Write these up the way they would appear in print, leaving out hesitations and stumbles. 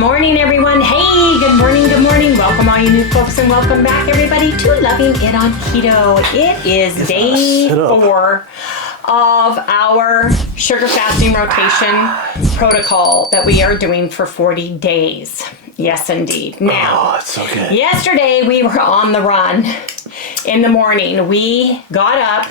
morning, everyone. Hey, good morning, good morning. Welcome all you new folks and welcome back, everybody, to Loving It on Keto. It is day 4 of our sugar fasting rotation protocol that we are doing for 40 days. Yes, indeed. Now, it's so good. Yesterday we were on the run in the morning. We got up,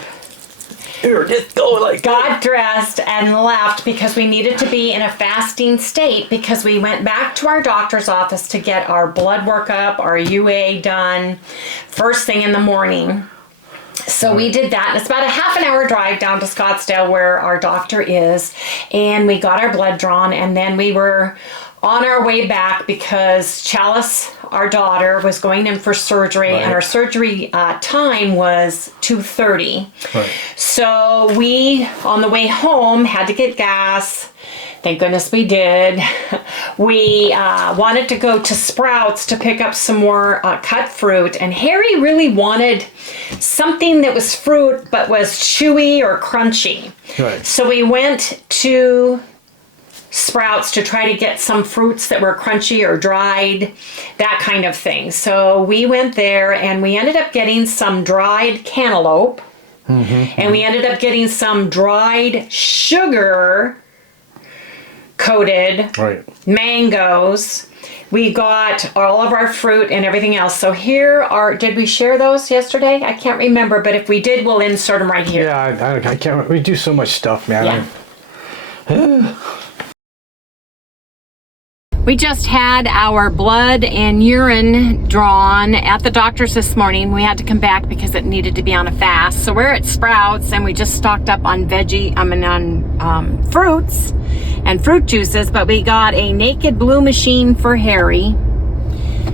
got dressed and left because we needed to be in a fasting state because we went back to our doctor's office to get our blood workup, our UA done first thing in the morning. So we did that. It's about a half an hour drive down to Scottsdale where our doctor is, and we got our blood drawn, and then we were on our way back because Chalice, our daughter, was going in for surgery, and our surgery time was 2:30. Right. So we, on the way home, had to get gas. Thank goodness we did. We wanted to go to Sprouts to pick up some more cut fruit, and Harry really wanted something that was fruit but was chewy or crunchy. Right. So we went to Sprouts to try to get some fruits that were crunchy or dried, that kind of thing. So we went there and we ended up getting some dried cantaloupe, and we ended up getting some dried sugar coated mangoes. We got all of our fruit and everything else. So here are, did we share those yesterday? I can't remember, but if we did, we'll insert them right here. Yeah, I can't, we do so much stuff, man. Yeah. We just had our blood and urine drawn at the doctor's this morning. We had to come back because it needed to be on a fast. So we're at Sprouts and we just stocked up on fruits and fruit juices, but we got a Naked Blue machine for Harry,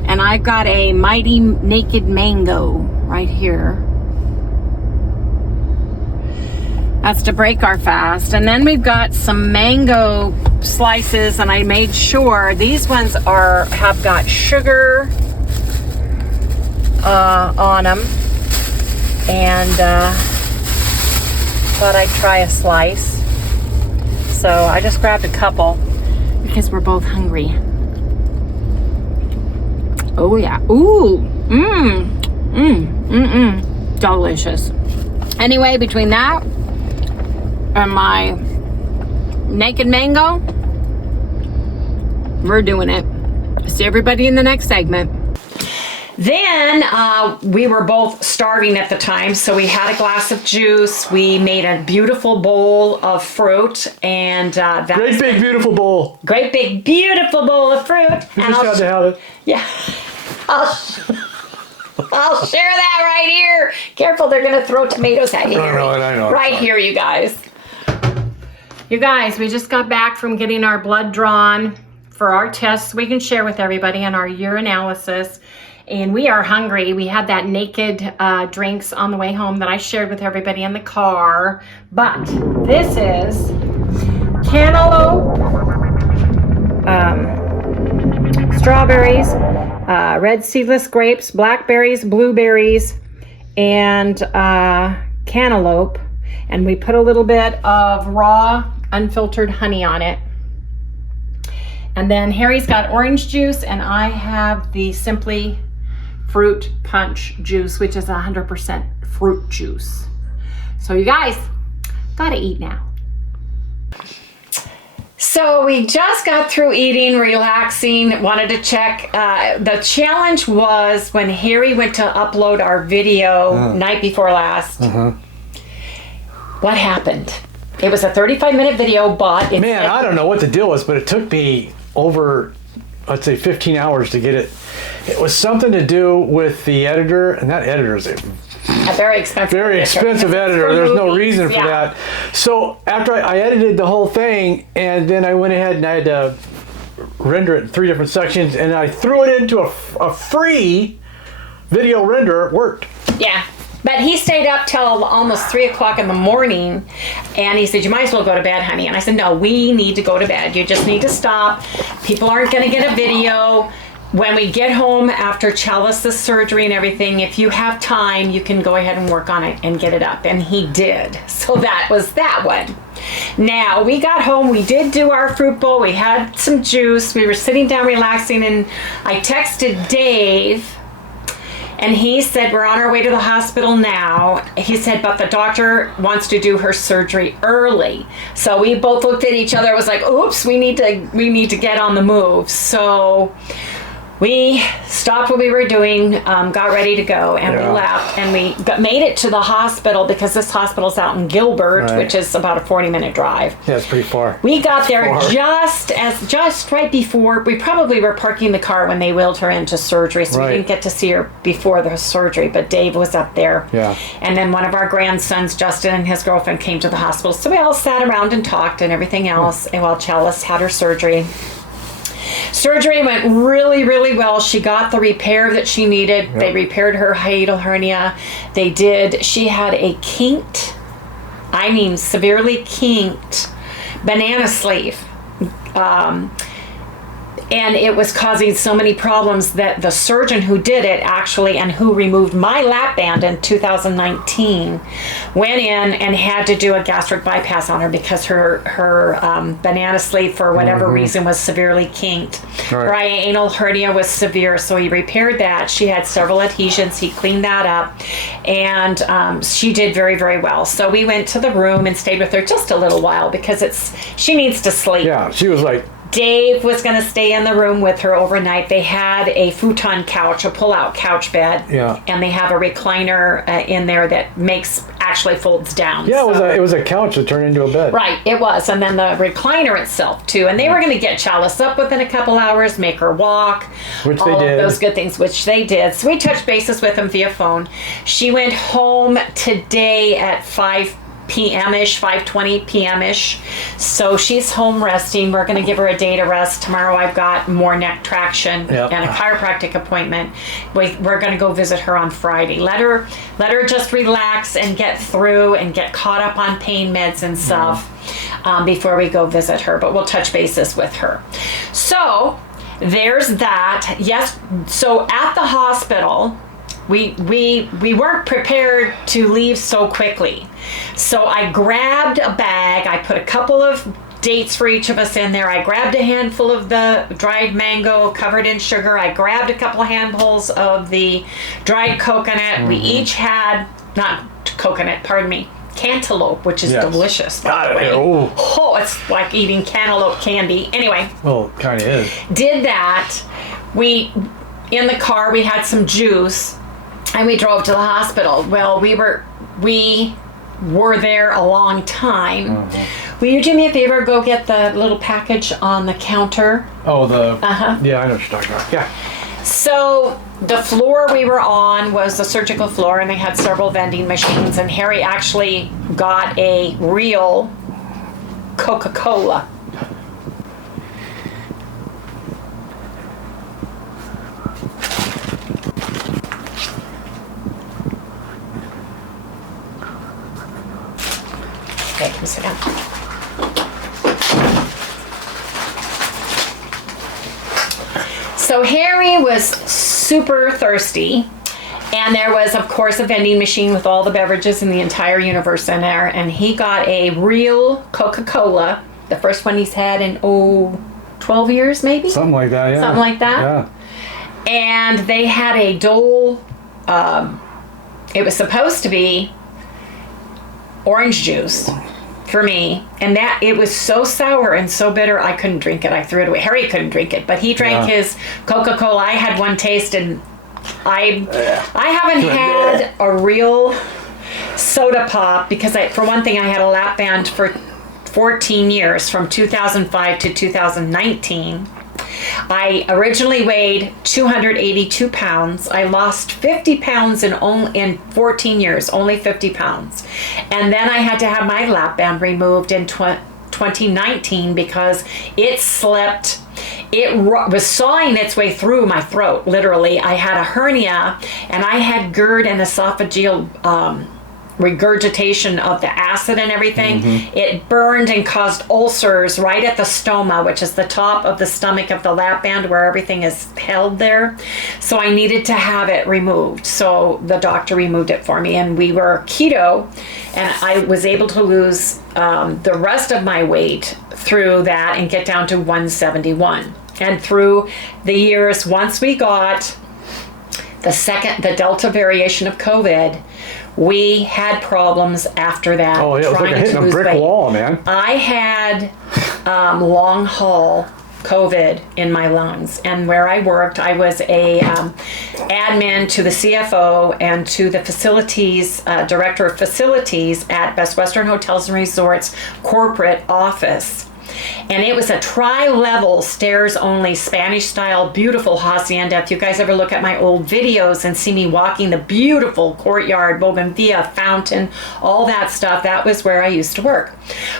and I've got a Mighty Naked Mango right here. That's to break our fast. And then we've got some mango slices, and I made sure these ones have got sugar on them, and thought I'd try a slice. So I just grabbed a couple because we're both hungry. Oh yeah. Ooh. Delicious. Anyway, between that and my Naked Mango, we're doing it. See everybody in the next segment. Then we were both starving at the time, so we had a glass of juice. We made a beautiful bowl of fruit, and great big beautiful bowl. Great big beautiful bowl of fruit. You just had to have it. Yeah. I'll share that right here. Careful, they're gonna throw tomatoes at you. I know. Right here, you guys. You guys, we just got back from getting our blood drawn for our tests we can share with everybody and our urinalysis. And we are hungry. We had that Naked drinks on the way home that I shared with everybody in the car. But this is cantaloupe, strawberries, red seedless grapes, blackberries, blueberries, and cantaloupe. And we put a little bit of raw, unfiltered honey on it. And then Harry's got orange juice, and I have the Simply Fruit Punch juice, which is 100% fruit juice. So you guys gotta eat now. So we just got through eating, relaxing, wanted to check. The challenge was when Harry went to upload our video night before last. What happened? It was a 35-minute video, but man, I don't know what the deal was, but it took me over, I'd say 15 hours to get it. It was something to do with the editor, and that editor is a very expensive editor. There's no reason for that. So after I edited the whole thing, and then I went ahead and I had to render it in 3 different sections, and I threw it into a free video renderer. It worked. Yeah. But he stayed up till almost 3 o'clock in the morning, and he said, you might as well go to bed, honey. And I said, no, we need to go to bed. You just need to stop. People aren't going to get a video. When we get home after Chalice's surgery and everything, if you have time, you can go ahead and work on it and get it up. And he did. So that was that one. Now, we got home, we did do our fruit bowl, we had some juice, we were sitting down relaxing, and I texted Dave, and he said, we're on our way to the hospital now. He said, but the doctor wants to do her surgery early. So we both looked at each other, it was like, oops, we need to get on the move. So we stopped what we were doing, got ready to go, and we left, and we made it to the hospital because this hospital's out in Gilbert, which is about a 40-minute drive. Yeah, it's pretty far. We got there just right before, we probably were parking the car when they wheeled her into surgery, so we didn't get to see her before the surgery, but Dave was up there. Yeah. And then one of our grandsons, Justin, and his girlfriend came to the hospital, so we all sat around and talked and everything else, and while Chalice had her surgery. Surgery went really, really well. She got the repair that she needed. They repaired her hiatal hernia. She had a kinked, I mean severely kinked banana sleeve. And it was causing so many problems that the surgeon who did it actually, and who removed my lap band in 2019, went in and had to do a gastric bypass on her because her banana sleeve, for whatever reason, was severely kinked. Her hiatal hernia was severe, so he repaired that. She had several adhesions. He cleaned that up, and she did very, very well. So we went to the room and stayed with her just a little while because she needs to sleep. Yeah, she was like, Dave was going to stay in the room with her overnight. They had a futon couch, a pull-out couch bed, and they have a recliner in there that actually folds down. Yeah, so, it was a couch that turned into a bed. Right, it was, and then the recliner itself too. And they were going to get Chalice up within a couple hours, make her walk, which all they did. Of those good things, which they did. So we touched bases with them via phone. She went home today at 5 p.m.ish, 5:20 p.m.ish. So she's home resting. We're going to give her a day to rest. Tomorrow I've got more neck traction and a chiropractic appointment. We're going to go visit her on Friday. Let her just relax and get through and get caught up on pain meds and stuff before we go visit her. But we'll touch bases with her. So there's that. Yes. So at the hospital, we weren't prepared to leave so quickly. So I grabbed a bag. I put a couple of dates for each of us in there. I grabbed a handful of the dried mango covered in sugar. I grabbed a couple of handfuls of the dried coconut. We each had, not coconut, pardon me, cantaloupe, which is delicious, by the way. Oh, it's like eating cantaloupe candy. Anyway. Well, it kind of is. Did that. In the car, we had some juice, and we drove to the hospital. Well, we were there a long time. Will you do me a favor, go get the little package on the counter? Oh, yeah, I know what you're talking about. Yeah. So the floor we were on was the surgical floor, and they had several vending machines, and Harry actually got a real Coca-Cola. Okay, come sit down. So Harry was super thirsty, and there was, of course, a vending machine with all the beverages in the entire universe in there, and he got a real Coca-Cola, the first one he's had in 12 years maybe? Something like that, yeah. Something like that? Yeah. And they had a Dole, it was supposed to be orange juice for me, and that it was so sour and so bitter I couldn't drink it. I threw it away. Harry couldn't drink it, but he drank his Coca-Cola. I had one taste, and I haven't had a real soda pop because for one thing, I had a lap band for 14 years, from 2005 to 2019. I originally weighed 282 pounds. I lost 50 pounds in 14 years, only 50 pounds. And then I had to have my lap band removed in 2019 because it slipped. It was sawing its way through my throat, literally. I had a hernia, and I had GERD and esophageal regurgitation of the acid and everything. It burned and caused ulcers right at the stoma, which is the top of the stomach of the lap band where everything is held there. So I needed to have it removed. So the doctor removed it for me, and we were keto, and I was able to lose the rest of my weight through that and get down to 171. And through the years, once we got the Delta variation of COVID, we had problems after that. Oh, yeah, it was like hitting a brick wall, man. I had long haul COVID in my lungs, and where I worked, I was a admin to the CFO and to the facilities director of facilities at Best Western Hotels and Resorts corporate office. And it was a tri-level, stairs-only, Spanish-style, beautiful hacienda. If you guys ever look at my old videos and see me walking the beautiful courtyard, bougainvillea, fountain, all that stuff, that was where I used to work.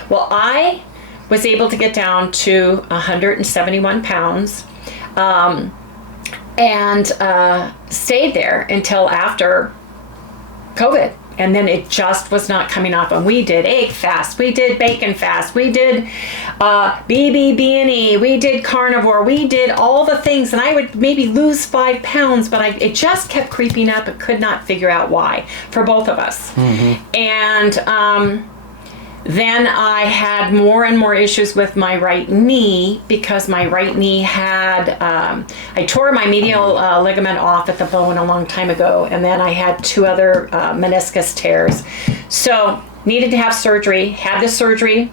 Well, I was able to get down to 171 pounds and stayed there until after COVID. And then it just was not coming off. And we did egg fast, we did bacon fast, we did BBB&E, we did carnivore, we did all the things. And I would maybe lose 5 pounds, but it just kept creeping up and could not figure out why for both of us. And then I had more and more issues with my right knee because my right knee had, I tore my medial ligament off at the bone a long time ago, and then I had 2 other meniscus tears. So needed to have surgery, had the surgery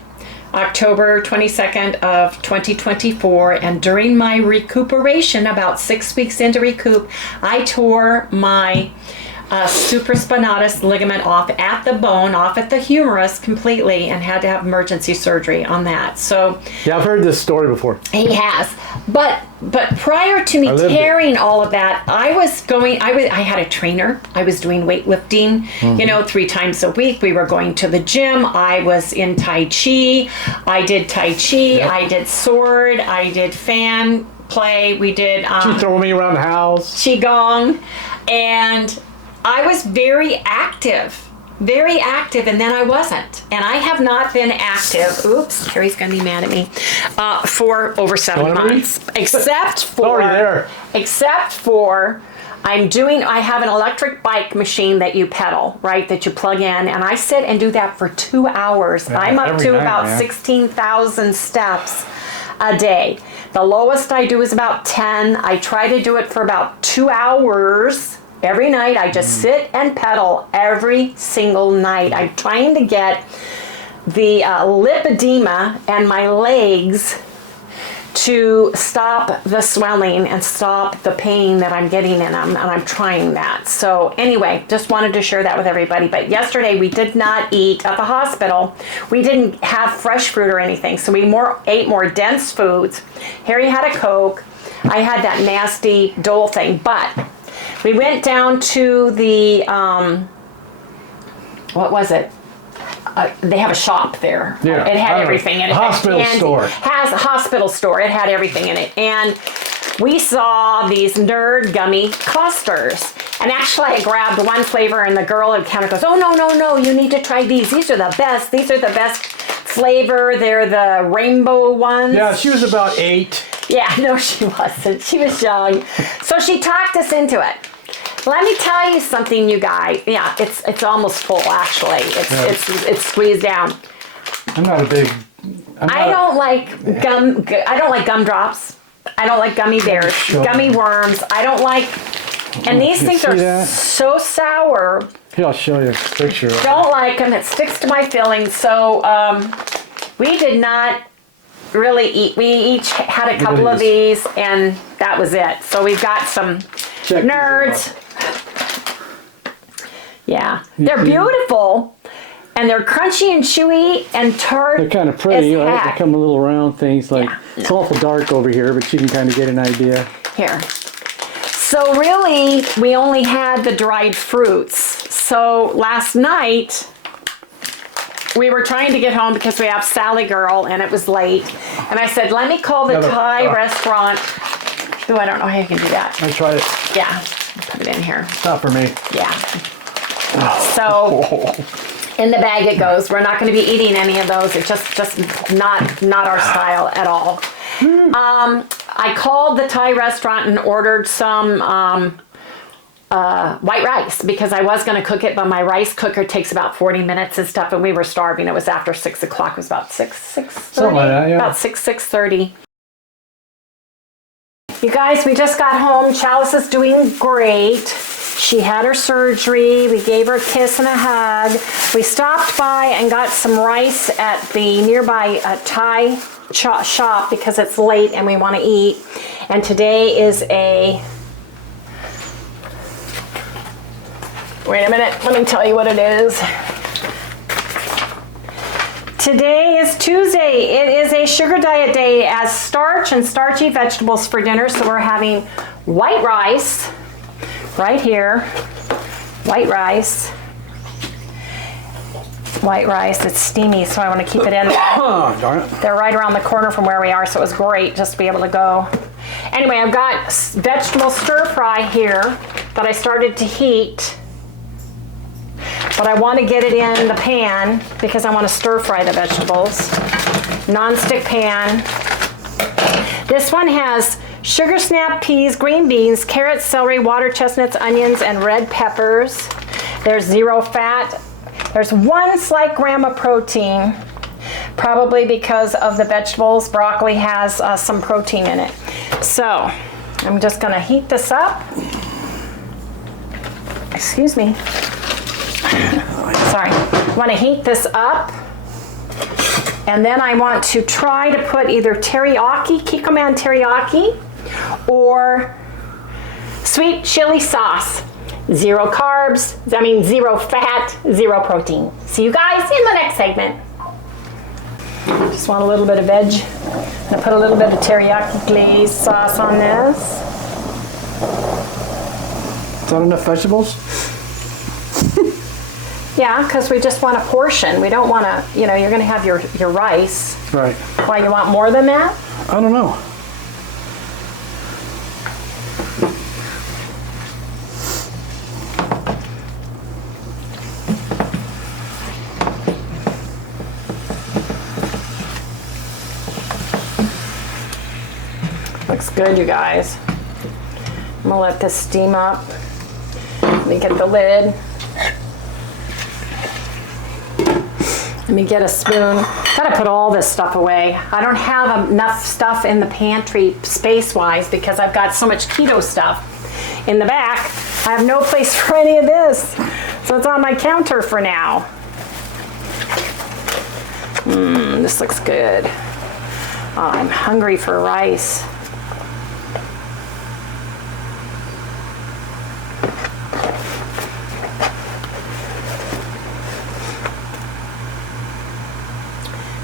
October 22nd of 2024, and during my recuperation, about 6 weeks into recoup, I tore my supraspinatus ligament off at the bone, off at the humerus completely, and had to have emergency surgery on that. So yeah, I've heard this story before. He has, but prior to me tearing all of that, I had a trainer. I was doing weightlifting, 3 times a week. We were going to the gym. I was in Tai Chi. I did Tai Chi. Yep. I did sword. I did fan play. We did. She threw me around the house. Qigong, and I was very active, and then I wasn't. And I have not been active, oops, Carrie's gonna be mad at me, for over 7 months. Except for, I have an electric bike machine that you pedal, right, that you plug in, and I sit and do that for 2 hours. Yeah, I'm up to about 16,000 steps a day. The lowest I do is about 10. I try to do it for about 2 hours. Every night, I just sit and pedal every single night. I'm trying to get the lipedema and my legs to stop the swelling and stop the pain that I'm getting in them, and I'm trying that. So anyway, just wanted to share that with everybody. But yesterday, we did not eat at the hospital. We didn't have fresh fruit or anything, so we ate more dense foods. Harry had a Coke. I had that nasty Dole thing, but we went down to the, what was it? They have a shop there. Yeah, it had everything in it. Hospital store. Has a hospital store. It had everything in it. And we saw these nerd gummy clusters. And actually I grabbed one flavor, and the girl at the counter goes, oh, no, you need to try these. These are the best. These are the best flavor. They're the rainbow ones. Yeah, she was about 8. Yeah, no, she wasn't. She was young. So she talked us into it. Let me tell you something, you guys. Yeah, it's almost full, actually. It's squeezed down. I'm not a big. I don't like gumdrops. I don't like gummy bears, gummy worms. I don't like. And these things are so sour. Here, I'll show you a picture. Don't like them. It sticks to my feelings. So we did not really eat. We each had a couple of these, and that was it. So we've got some nerds. Yeah, they're beautiful, and they're crunchy and chewy and tart. They're kind of pretty, right? They come in little round things. It's awful dark over here, but you can kind of get an idea. Here. So really, we only had the dried fruits. So last night, we were trying to get home because we have Sally Girl, and it was late. And I said, let me call the Thai restaurant. Oh, I don't know how you can do that. I tried it. Yeah, put it in here. It's not for me. Yeah. So in the bag it goes. We're not going to be eating any of those. It's just not our style at all. I called the Thai restaurant and ordered some white rice because I was going to cook it, but my rice cooker takes about 40 minutes and stuff, and we were starving. It was after 6 o'clock. It was about 6:30. Something like that, yeah. About 6:30. You guys, we just got home. Chalice is doing great. She had her surgery. We gave her a kiss and a hug. We stopped by and got some rice at the nearby Thai shop because it's late and we want to eat. And today is a... Wait a minute. Let me tell you what it is. Today is Tuesday. It is a sugar diet day as starch and starchy vegetables for dinner. So we're having white rice right here. White rice. White rice. It's steamy, so I want to keep it in there. Oh, darn it. They're right around the corner from where we are, so it was great just to be able to go. Anyway, I've got vegetable stir fry here that I started to heat. But I want to get it in the pan because I want to stir fry the vegetables. Non-stick pan. This one has sugar snap peas, green beans, carrots, celery, water chestnuts, onions, and red peppers. There's 0 fat. There's 1 slight gram of protein, probably because of the vegetables. Broccoli has some protein in it. So I'm just going to heat this up. Excuse me. Sorry. I want to heat this up, and then I want to try to put either teriyaki, Kikkoman teriyaki, or sweet chili sauce. 0 carbs, 0 fat, 0 protein. See you guys in the next segment. Just want a little bit of veg. I'm going to put a little bit of teriyaki glaze sauce on this. Is that enough vegetables? Yeah, because we just want a portion. We don't want to, you're going to have your rice. Right. Why, you want more than that? I don't know. Looks good, you guys. I'm going to let this steam up. Let me get the lid. Let me get a spoon. Gotta put all this stuff away. I don't have enough stuff in the pantry space-wise because I've got so much keto stuff in the back. I have no place for any of this. So it's on my counter for now. This looks good. Oh, I'm hungry for rice.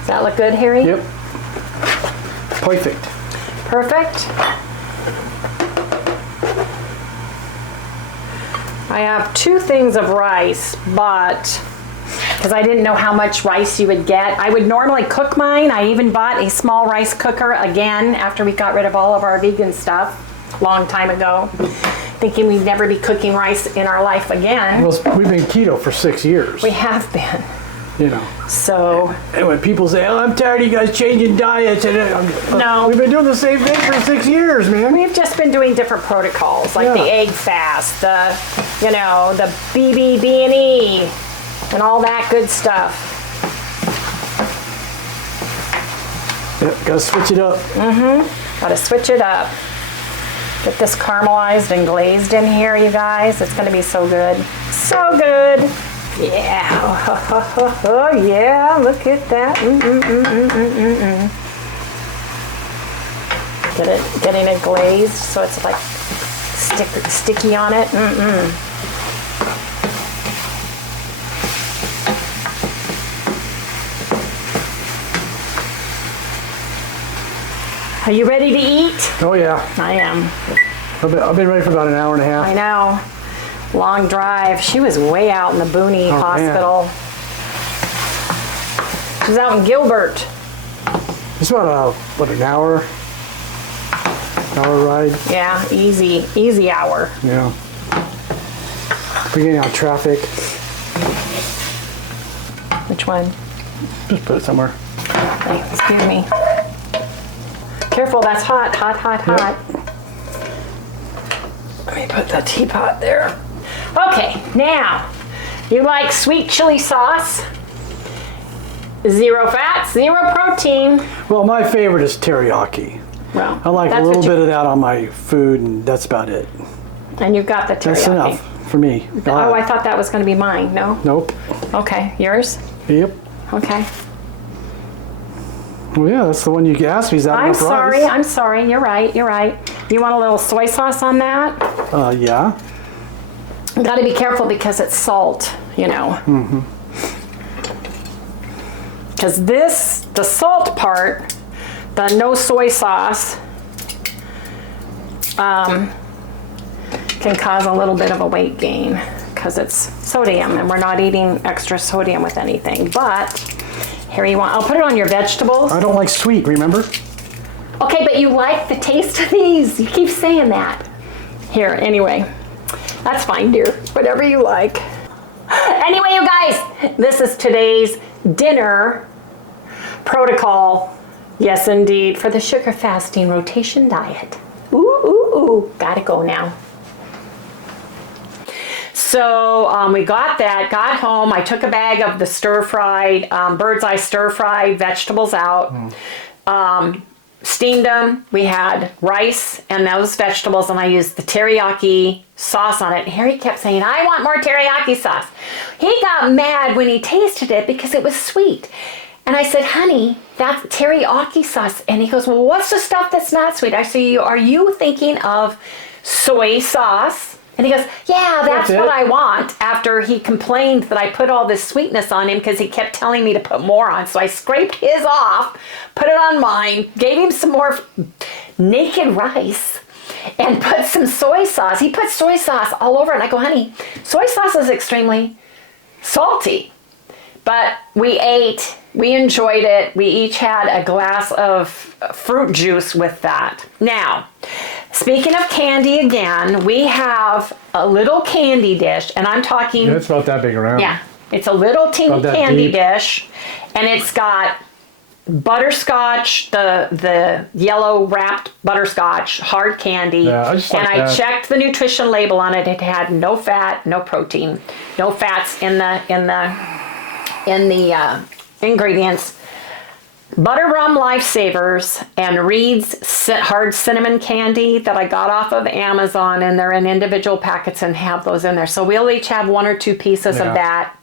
Does that look good, Harry? Yep. Perfect. Perfect. I have 2 things of rice, but because I didn't know how much rice you would get. I would normally cook mine. I even bought a small rice cooker again after we got rid of all of our vegan stuff a long time ago, thinking we'd never be cooking rice in our life again. Well, we've been keto for 6 years. We have been. You know. So. And when people say, "Oh, I'm tired of you guys changing diets," and no, we've been doing the same thing for 6 years, man. We've just been doing different protocols, like the egg fast, the BBB&E, and all that good stuff. Yep, gotta switch it up. Gotta switch it up. Get this caramelized and glazed in here, you guys. It's gonna be so good. So good. Yeah. Oh, yeah. Look at that. Getting it glazed so it's like sticky on it. Are you ready to eat? Oh yeah. I am. I've been ready for about an hour and a half. I know. Long drive. She was way out in the Booney Hospital. Man. She was out in Gilbert. It's about an hour ride. Yeah, easy hour. Yeah. We're getting on traffic. Which one? Just put it somewhere. Hey, excuse me. Careful, that's hot, hot, hot, hot. Let me put the teapot there. Okay, now, you like sweet chili sauce? 0 fat, 0 protein. Well, my favorite is teriyaki. Well, I like a little bit of that on my food, and that's about it. And you've got the teriyaki. That's enough for me. Oh, I thought that was going to be mine. No? Nope. Okay, yours? Yep. Okay. Well, yeah, that's the one you asked me. Is that enough rice? I'm sorry. You're right. You want a little soy sauce on that? Yeah. You got to be careful because it's salt, you know. Mm-hmm. Because the salt part, the no soy sauce, can cause a little bit of a weight gain because it's sodium and we're not eating extra sodium with anything. But here I'll put it on your vegetables. I don't like sweet, remember? Okay, but you like the taste of these. You keep saying that. Here, anyway. That's fine, dear. Whatever you like. Anyway, you guys, this is today's dinner protocol. Yes, indeed, for the sugar fasting rotation diet. Ooh, ooh, ooh. Gotta go now. So we got home. I took a bag of the stir-fried, bird's eye stir-fried vegetables out. Steamed them. We had rice and those vegetables, and I used the teriyaki sauce on it. And Harry kept saying, I want more teriyaki sauce. He got mad when he tasted it because it was sweet. And I said, honey, that's teriyaki sauce. And he goes, well, what's the stuff that's not sweet? I said, are you thinking of soy sauce? And he goes, yeah, that's what I want, after he complained that I put all this sweetness on him because he kept telling me to put more on. So I scraped his off, put it on mine, gave him some more naked rice, and put some soy sauce. He put soy sauce all over it. And I go, honey, soy sauce is extremely salty. But we ate, we enjoyed it. We each had a glass of fruit juice with that. Now, speaking of candy again, we have a little candy dish, and I'm talking... Yeah, it's about that big around. Yeah, it's a little teeny candy dish, and it's got butterscotch, the yellow wrapped butterscotch, hard candy. Yeah, I checked the nutrition label on it. It had no fat, no protein, no fats in the ingredients. Butter Rum Lifesavers and Reed's hard cinnamon candy that I got off of Amazon, and they're in individual packets and have those in there. So we'll each have 1 or 2 pieces of that.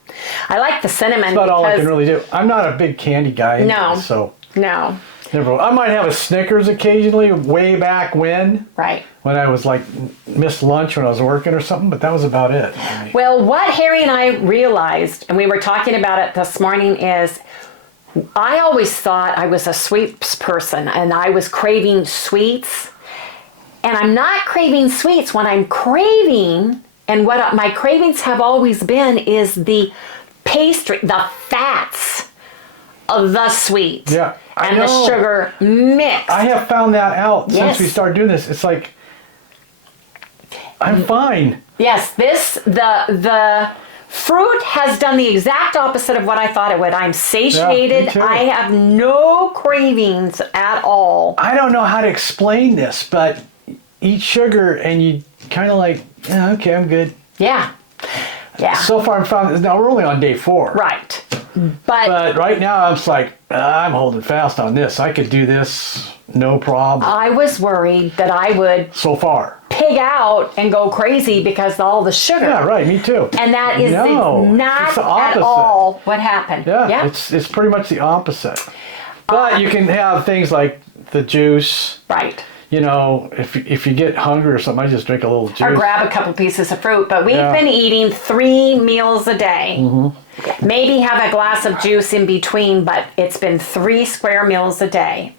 I like the cinnamon. That's about all I can really do. I'm not a big candy guy. No. So no. Never. I might have a Snickers occasionally, way back when. Right. When I was missed lunch when I was working or something, but that was about it. Well, what Harry and I realized, and we were talking about it this morning, is I always thought I was a sweets person and I was craving sweets. And I'm not craving sweets. When I'm craving, and what my cravings have always been, is the pastry, the fats of the sweet. Yeah. And the sugar mix. I have found that out since we started doing this. It's like, I'm fine. Yes, the fruit has done the exact opposite of what I thought it would. I'm satiated. Yeah, I have no cravings at all. I don't know how to explain this, but eat sugar and you kind of okay, I'm good. Yeah. Yeah. So far I'm found, now we're only on day 4. Right. But right now I'm just I'm holding fast on this. I could do this, no problem. I was worried that I would so far pig out and go crazy because of all the sugar. Yeah, right, me too. And that is not at all what happened. Yeah. It's pretty much the opposite. But you can have things like the juice. Right. You know, if you get hungry or something, I just drink a little juice. Or grab a couple pieces of fruit. But we've been eating 3 meals a day. Mm-hmm. Maybe have a glass of juice in between, but it's been 3 square meals a day.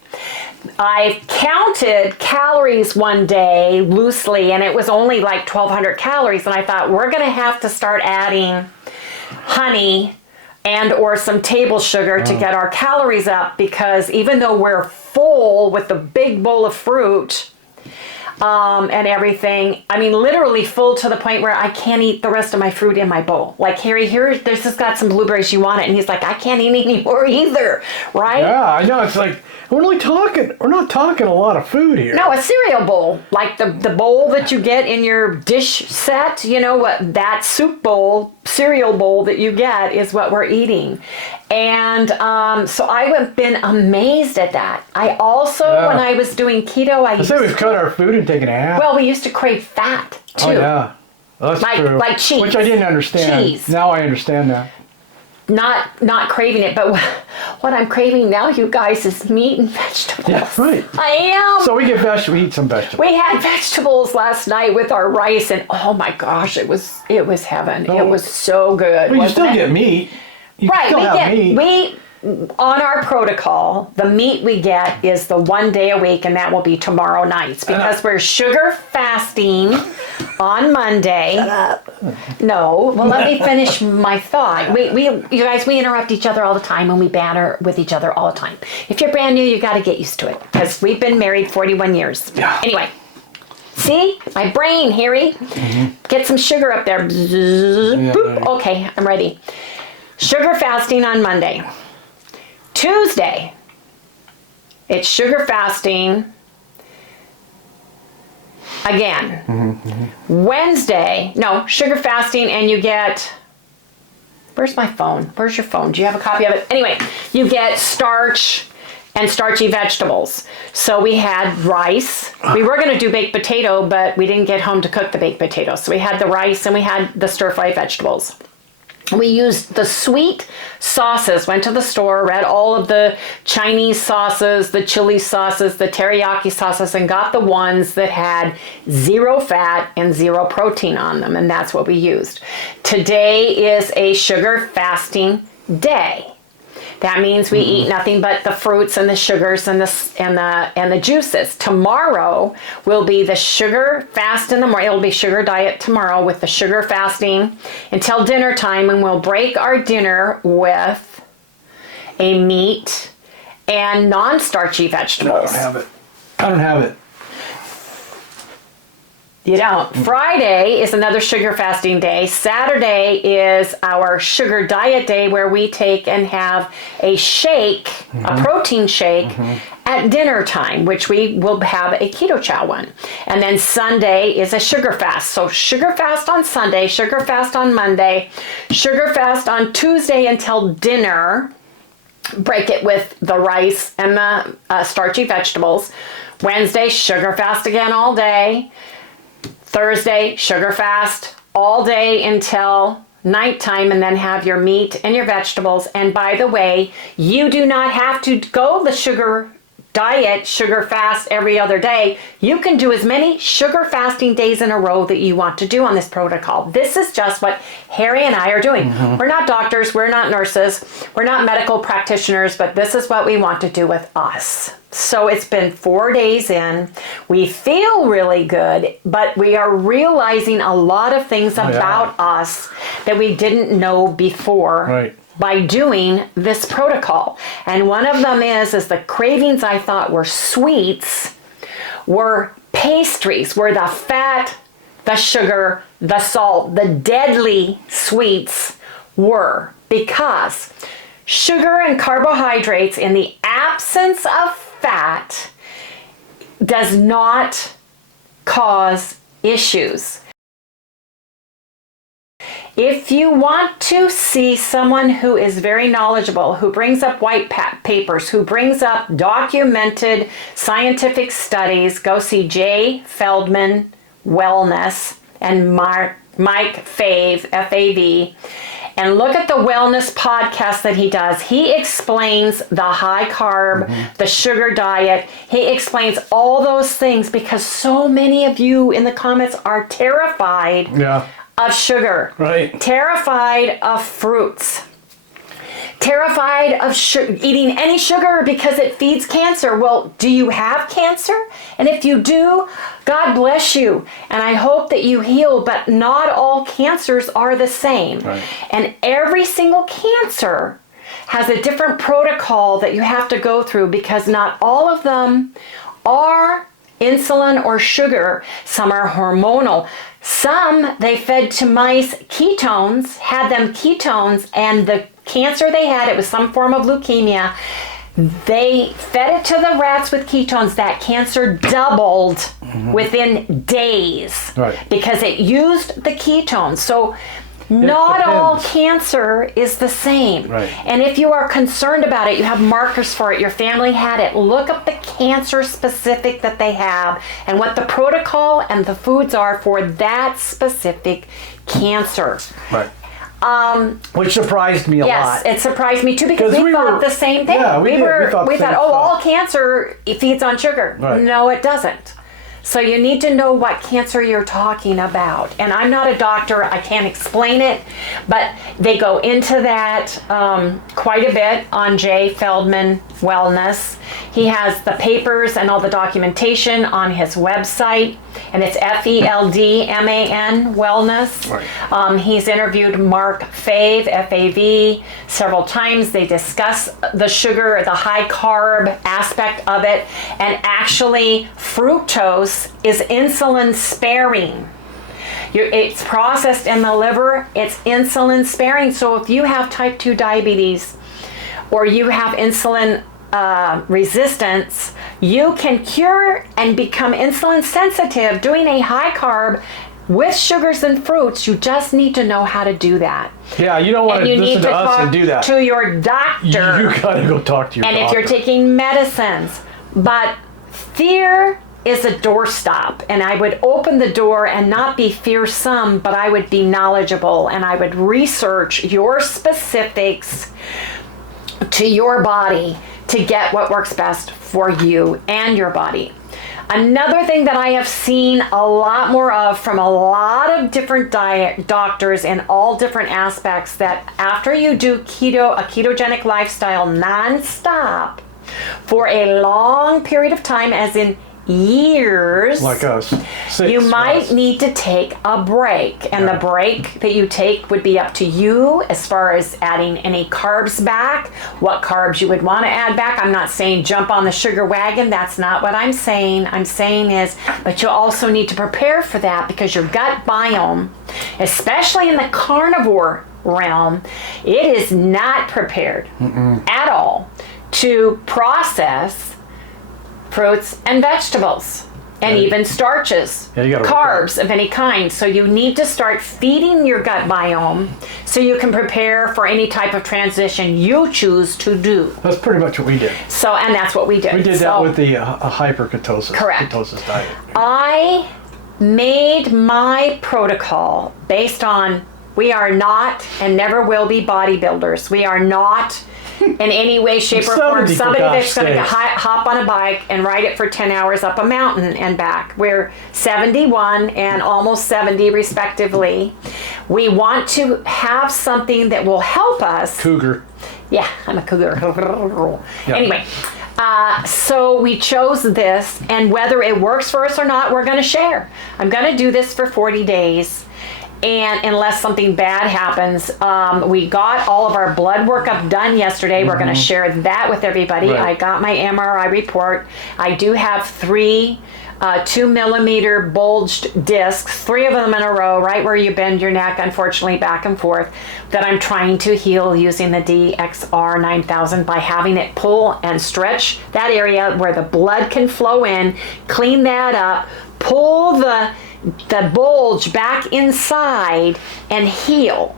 I counted calories one day loosely, and it was only 1,200 calories. And I thought, we're going to have to start adding honey and or some table sugar to get our calories up, because even though we're full with the big bowl of fruit, and everything. I mean, literally full to the point where I can't eat the rest of my fruit in my bowl. Like, Harry, here, this has got some blueberries. You want it? And he's like, I can't eat any more either, right? Yeah, I know. It's like, we're not talking a lot of food here. No, a cereal bowl, like the bowl that you get in your dish set, you know, what that soup bowl, cereal bowl that you get is what we're eating. And so I've been amazed at that. I also, when I was doing keto, I say we've cut our food and taken a half. Well, we used to crave fat, too. Oh, yeah. Well, that's true. Like cheese. Which I didn't understand. Cheese. Now I understand that. Not craving it, but what I'm craving now, you guys, is meat and vegetables. Yeah, right. I am. So we eat some vegetables. We had vegetables last night with our rice, and oh my gosh, it was heaven. Oh. It was so good. Well, you still get meat. You right, still have meat. On our protocol, the meat we get is the 1 day a week, and that will be tomorrow nights because we're sugar fasting on Monday. Shut up. No, well, let me finish my thought. You guys, we interrupt each other all the time and we banter with each other all the time. If you're brand new, you got to get used to it because we've been married 41 years. Yeah. Anyway, see my brain, Harry. Get some sugar up there. Yeah, Boop. right. Okay, I'm ready. Sugar fasting on Monday. Tuesday, it's sugar fasting again. Wednesday, no, sugar fasting, and you get, where's my phone? Where's your phone? Do you have a copy of it? Anyway, you get starch and starchy vegetables. So we had rice. We were going to do baked potato, but we didn't get home to cook the baked potato. So we had the rice and we had the stir-fried vegetables. We used the sweet sauces, went to the store, read all of the Chinese sauces, the chili sauces, the teriyaki sauces, and got the ones that had 0 fat and 0 protein on them, and that's what we used. Today is a sugar fasting day. That means we eat nothing but the fruits and the sugars and the juices. Tomorrow will be the sugar fast in the morning. It'll be sugar diet tomorrow with the sugar fasting until dinner time, and we'll break our dinner with a meat and non-starchy vegetables. I don't have it. You don't. Friday is another sugar fasting day. Saturday is our sugar diet day where we take and have a shake, a protein shake at dinner time, which we will have a keto chow one. And then Sunday is a sugar fast. So sugar fast on Sunday, sugar fast on Monday, sugar fast on Tuesday until dinner. Break it with the rice and the starchy vegetables. Wednesday, sugar fast again all day. Thursday, sugar fast all day until nighttime, and then have your meat and your vegetables. And by the way, you do not have to go the sugar diet, sugar fast every other day. You can do as many sugar fasting days in a row that you want to do on this protocol. This is just what Harry and I are doing. We're not doctors, we're not nurses, we're not medical practitioners, but this is what we want to do with us. So it's been 4 days in. We feel really good, but we are realizing a lot of things about us that we didn't know before by doing this protocol. And one of them is the cravings I thought were sweets were pastries, were the fat, the sugar, the salt, the deadly sweets were, because sugar and carbohydrates in the absence of fat does not cause issues. If you want to see someone who is very knowledgeable, who brings up white papers, who brings up documented scientific studies, go see Jay Feldman Wellness and Mike Fave, F-A-V, and look at the wellness podcast that he does. He explains the high carb, the sugar diet. He explains all those things because so many of you in the comments are terrified of sugar. Terrified of fruits. Terrified of eating any sugar because it feeds cancer. Well, do you have cancer? And if you do, God bless you. And I hope that you heal, but not all cancers are the same. And every single cancer has a different protocol that you have to go through because not all of them are insulin or sugar. Some are hormonal. Some they fed to mice ketones, had them ketones, and the cancer they had, it was some form of leukemia. They fed it to the rats with ketones. That cancer doubled within days because it used the ketones. So not all cancer is the same. And if you are concerned about it, you have markers for it, your family had it, look up the cancer specific that they have and what the protocol and the foods are for that specific cancer. Which surprised me a lot. Yes, it surprised me too because we thought the same thing. Yeah, we thought, all cancer feeds on sugar. No, it doesn't. So you need to know what cancer you're talking about. And I'm not a doctor, I can't explain it, but they go into that quite a bit on Jay Feldman Wellness. He has the papers and all the documentation on his website, and it's FELDMAN Wellness. He's interviewed Mark Fave, FAV, several times. They discuss the sugar, the high carb aspect of it, and actually fructose is insulin sparing. It's processed in the liver, it's insulin sparing. So if you have type 2 diabetes or you have insulin resistance, you can cure and become insulin sensitive doing a high carb with sugars and fruits. You just need to know how to do that. Yeah, you don't want to listen to us and do that. To your doctor. You gotta go talk to your doctor. And if you're taking medicines, but fear is a doorstop, and I would open the door and not be fearsome, but I would be knowledgeable and I would research your specifics to your body to get what works best for you and your body. Another thing that I have seen a lot more of from a lot of different doctors in all different aspects, that after you do keto, a ketogenic lifestyle nonstop for a long period of time, as in years, like us, you might need to take a break, and the break that you take would be up to you as far as adding any carbs back, what carbs you would want to add back. I'm not saying jump on the sugar wagon, that's not what I'm saying. I'm saying is, but you also need to prepare for that, because your gut biome, especially in the carnivore realm, it is not prepared at all to process fruits and vegetables, and even starches, carbs of any kind. So you need to start feeding your gut biome so you can prepare for any type of transition you choose to do. That's pretty much what we did. So, and that's what we did. We did that with the hyperketosis. Correct. Ketosis diet. I made my protocol based on, we are not and never will be bodybuilders. We are not in any way, shape, or form somebody that's going to hop on a bike and ride it for 10 hours up a mountain and back. We're 71 and almost 70 respectively. We want to have something that will help us. Cougar. Yeah, I'm a cougar. Anyway, so we chose this, and whether it works for us or not, we're going to share. I'm going to do this for 40 days. And unless something bad happens, we got all of our blood workup done yesterday. We're going to share that with everybody. I got my MRI report. I do have 3 2-millimeter bulged discs, 3 of them in a row, right where you bend your neck, unfortunately, back and forth, that I'm trying to heal using the DXR 9000 by having it pull and stretch that area where the blood can flow in, clean that up, pull the bulge back inside and heal.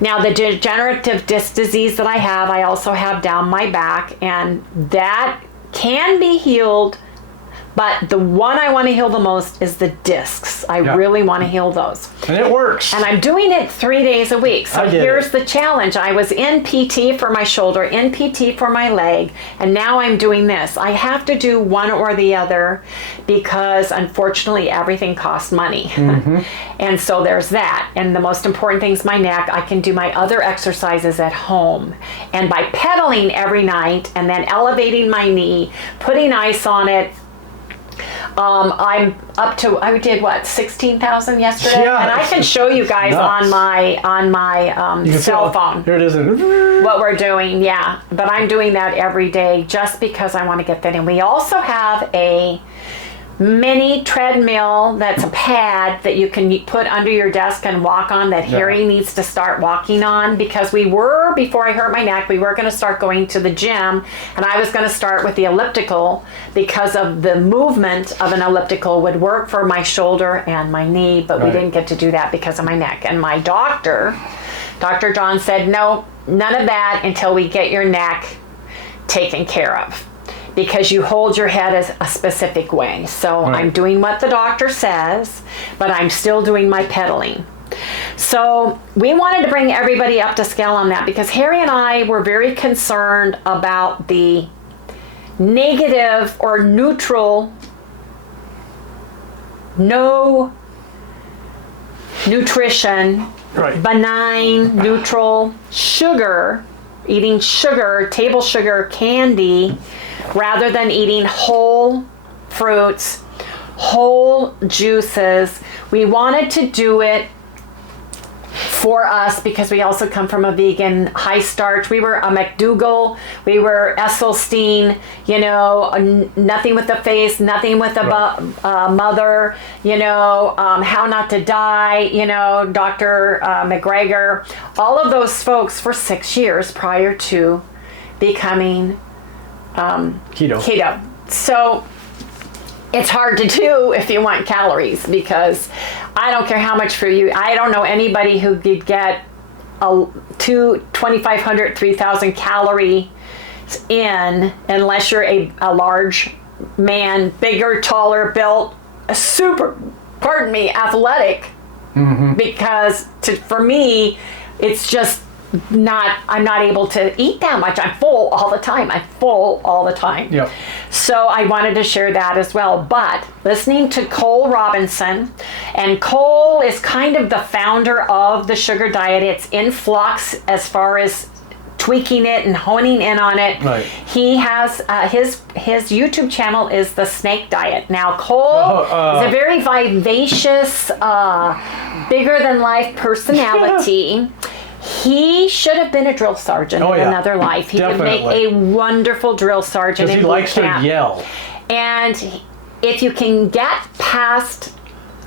Now, the degenerative disc disease that I have, I also have down my back, and that can be healed, but the one I want to heal the most is the discs. I really want to heal those. And it works. And I'm doing it 3 days a week. So here's the challenge. I was in PT for my shoulder, in PT for my leg, and now I'm doing this. I have to do one or the other because, unfortunately, everything costs money. And so there's that. And the most important thing is my neck. I can do my other exercises at home. And by pedaling every night and then elevating my knee, putting ice on it, I'm up to, I did what, 16,000 yesterday? Yeah. And I can show you guys on my cell phone. Here it is. What we're doing, but I'm doing that every day just because I want to get that in. We also have a mini treadmill that's a pad that you can put under your desk and walk on that Harry needs to start walking on, because before I hurt my neck, we were going to start going to the gym, and I was going to start with the elliptical because of the movement of an elliptical would work for my shoulder and my knee, but we didn't get to do that because of my neck. And my Dr. John said, no, none of that until we get your neck taken care of, because you hold your head as a specific way. So I'm doing what the doctor says, but I'm still doing my pedaling. So we wanted to bring everybody up to scale on that, because Harry and I were very concerned about the negative or neutral, no nutrition, benign, neutral sugar, eating sugar, table sugar, candy, rather than eating whole fruits, whole juices. We wanted to do it for us because we also come from a vegan, high starch. We were a McDougall, we were Esselstyn, nothing with the face, nothing with the mother, how not to die, Dr. McGregor, all of those folks for 6 years prior to becoming keto. So it's hard to do if you want calories, because I don't care how much for you. I don't know anybody who could get 2,500, 3,000 calories in unless you're a large man, bigger, taller, built, super, athletic. Because for me, it's just I'm not able to eat that much. I'm full all the time. Yep. So I wanted to share that as well. But listening to Cole Robinson, and Cole is kind of the founder of the sugar diet. It's in flux as far as tweaking it and honing in on it. Right. He has his YouTube channel is the Snake Diet. Now Cole is a very vivacious, bigger than life personality. He should have been a drill sergeant in another life. He would make a wonderful drill sergeant. Because he likes to yell. And if you can get past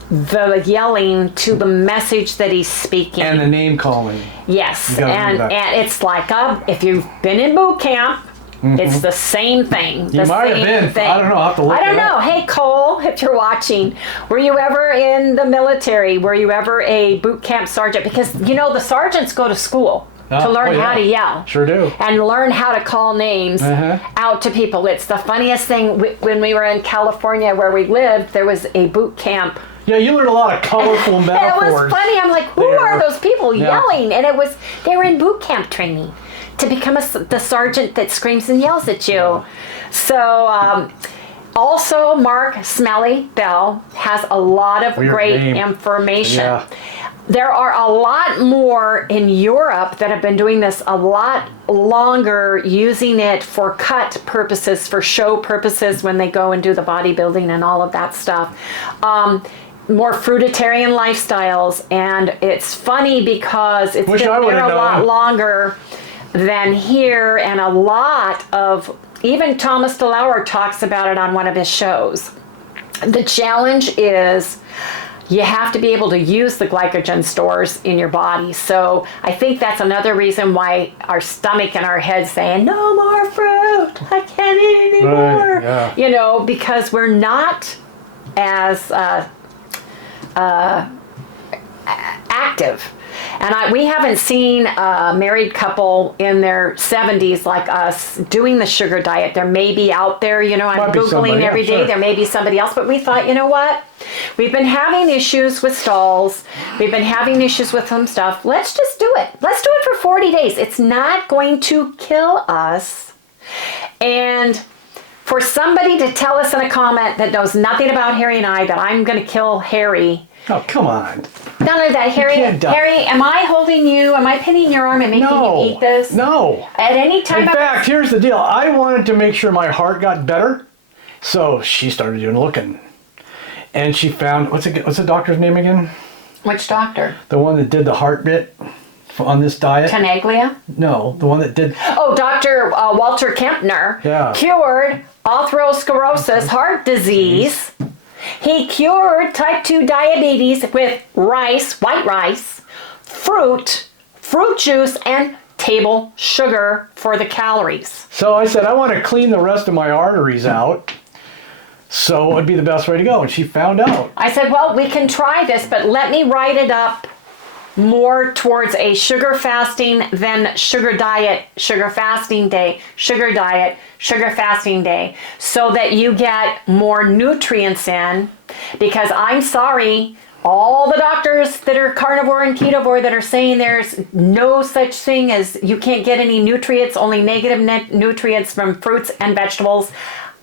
the yelling to the message that he's speaking. And the name calling. Yes. And it's like if you've been in boot camp, it's the same thing. You might have been. I don't know. I'll have to look it up. I don't know. Hey, Cole, if you're watching, were you ever in the military? Were you ever a boot camp sergeant? Because, the sergeants go to school to learn how to yell. Sure do. And learn how to call names out to people. It's the funniest thing. When we were in California where we lived, there was a boot camp. Yeah, you learned a lot of colorful metaphors. It was funny. I'm like, who are those people yelling? And they were in boot camp training to become the sergeant that screams and yells at you. So, also Mark Smelly Bell has a lot of great information. Yeah. There are a lot more in Europe that have been doing this a lot longer, using it for cut purposes, for show purposes when they go and do the bodybuilding and all of that stuff. More fruitarian lifestyles, and it's funny because it's been there a lot longer than here, and a lot of, even Thomas DeLauer talks about it on one of his shows. The challenge is you have to be able to use the glycogen stores in your body. So I think that's another reason why our stomach and our head saying, no more fruit, I can't eat anymore. Right, yeah. Because we're not as active. And we haven't seen a married couple in their 70s like us doing the sugar diet. There may be out there, I'm Googling every day. Sure. There may be somebody else. But we thought, you know what? We've been having issues with stalls. We've been having issues with some stuff. Let's just do it. Let's do it for 40 days. It's not going to kill us. And for somebody to tell us in a comment that knows nothing about Harry and I that I'm going to kill Harry. Oh, come on. None of that, Harry. Harry, am I holding you? Am I pinning your arm and making you eat this? No. At any time. In fact, here's the deal. I wanted to make sure my heart got better, so she started doing looking, and she found what's the doctor's name again? Which doctor? The one that did the heart bit on this diet. Tenaglia? No, the one that did. Oh, Dr. Walter Kempner. Yeah. Cured atherosclerosis, heart disease. He cured type 2 diabetes with rice, white rice, fruit juice, and table sugar for the calories. So I said, I want to clean the rest of my arteries out. So it would be the best way to go. And she found out. I said, well, we can try this, but let me write it up more towards a sugar fasting than sugar diet, sugar fasting day, sugar diet, sugar fasting day, so that you get more nutrients in. Because I'm sorry, all the doctors that are carnivore and ketovore that are saying there's no such thing as you can't get any nutrients, only negative nutrients from fruits and vegetables.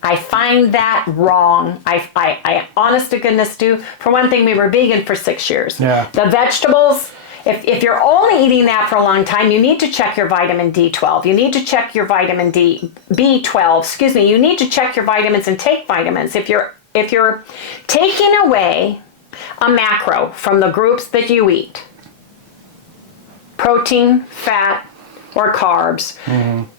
I find that wrong. I honest to goodness do. For one thing, we were vegan for 6 years. Yeah. The vegetables, if you're only eating that for a long time, you need to check your vitamin D12. You need to check your vitamin B12. Excuse me. You need to check your vitamins and take vitamins. If you're taking away a macro from the groups that you eat, protein, fat, or carbs,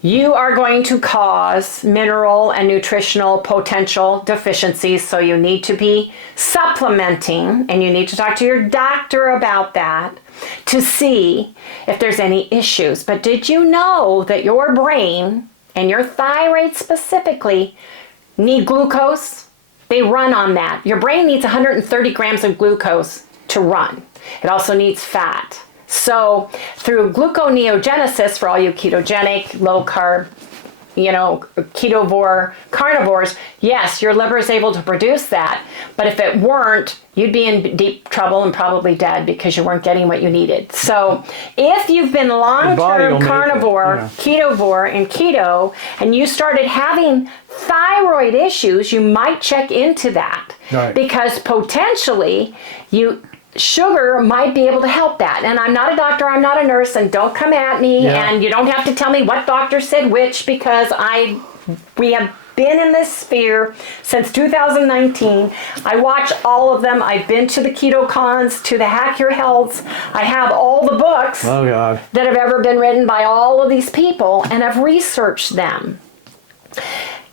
you are going to cause mineral and nutritional potential deficiencies. So you need to be supplementing, and you need to talk to your doctor about that to see if there's any issues. But did you know that your brain and your thyroid specifically need glucose? They run on that. Your brain needs 130 grams of glucose to run. It also needs fat. So through gluconeogenesis, for all you ketogenic, low carb, ketovore carnivores, yes, your liver is able to produce that. But if it weren't, you'd be in deep trouble and probably dead because you weren't getting what you needed. So if you've been long-term carnivore, ketovore, and keto, and you started having thyroid issues, you might check into that. Right. Because potentially sugar might be able to help that. And I'm not a doctor, I'm not a nurse, and don't come at me, and you don't have to tell me what doctor said which, because we have been in this sphere since 2019. I watch all of them. I've been to the keto cons, to the Hack Your Healths. I have all the books that have ever been written by all of these people, and I've researched them.